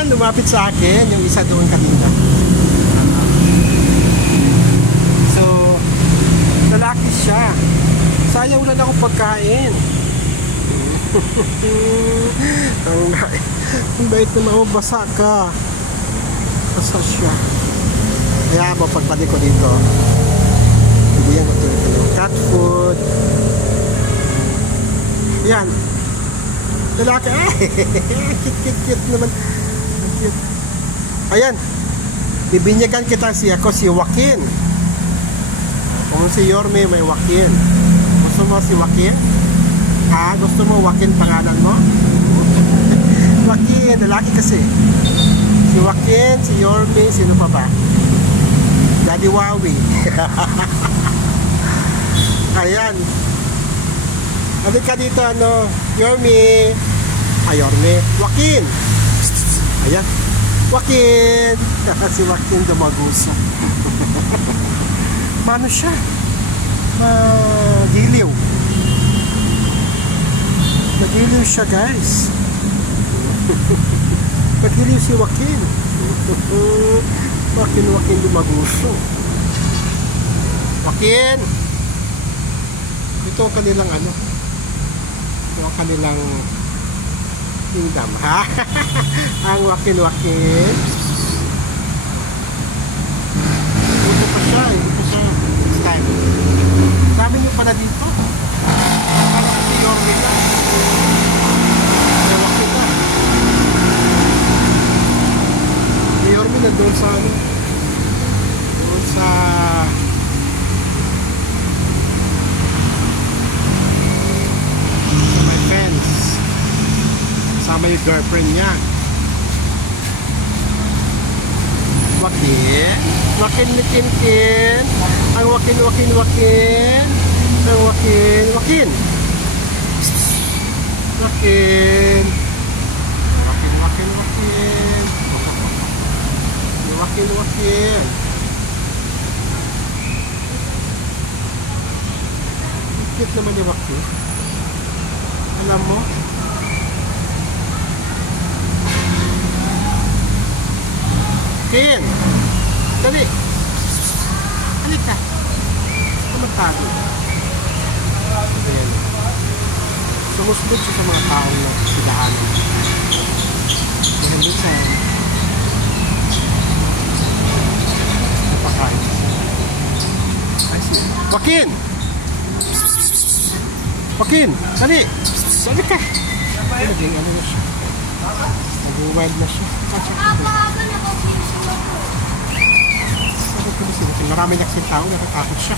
Ayan, lumapit sa akin yung isa doon kanina. So, lalaki siya. Sayang wala na akong pagkain. Ang bait naman, basa ka. Basa siya. Kaya mapagpali ko dito. Hindi yan matulog. Cat food. Yan. Lalaki. Cute naman. Cute. Ayan. Bibinyagan kita si Joaquin. Kung si Yorme may Joaquin. Gusto mo si Joaquin? Ha? Gusto mo Joaquin pangalan mo? Joaquin, lalaki kasi. Si Joaquin, si Yorme, sino pa ba? Daddy Wawi. Ayan. Halika ka dito, Yorme. Yorme. Joaquin. Ayan. Joaquin. Si Joaquin dumaguso. Paano siya? Magiliw. Magiliw siya, guys. Magiliw si Joaquin. Joaquin dumaguso. Joaquin. Ito ang kanilang ito ang kanilang kingdom, ha? Ang Joaquin. Ito pa siya. Next time. Sabi niyo pala dito. Akala ko si Yorme na. Joaquin na. Si Yorme na doon sa doon sa my friends. Sama yung girlfriend niya. Joaquin. Ang Joaquin. Cute naman yung Joaquin. Alam mo? Ken! Dali! Halika! Kamatago. Ayan. Sumusunod siya sa mga taong nagsidahanan. Dahil doon sa napakain. Joaquin! Joaquin! Dali! Dali ka! Naging na siya. Naging wild na siya. Marami nagsing tao, natatakot siya.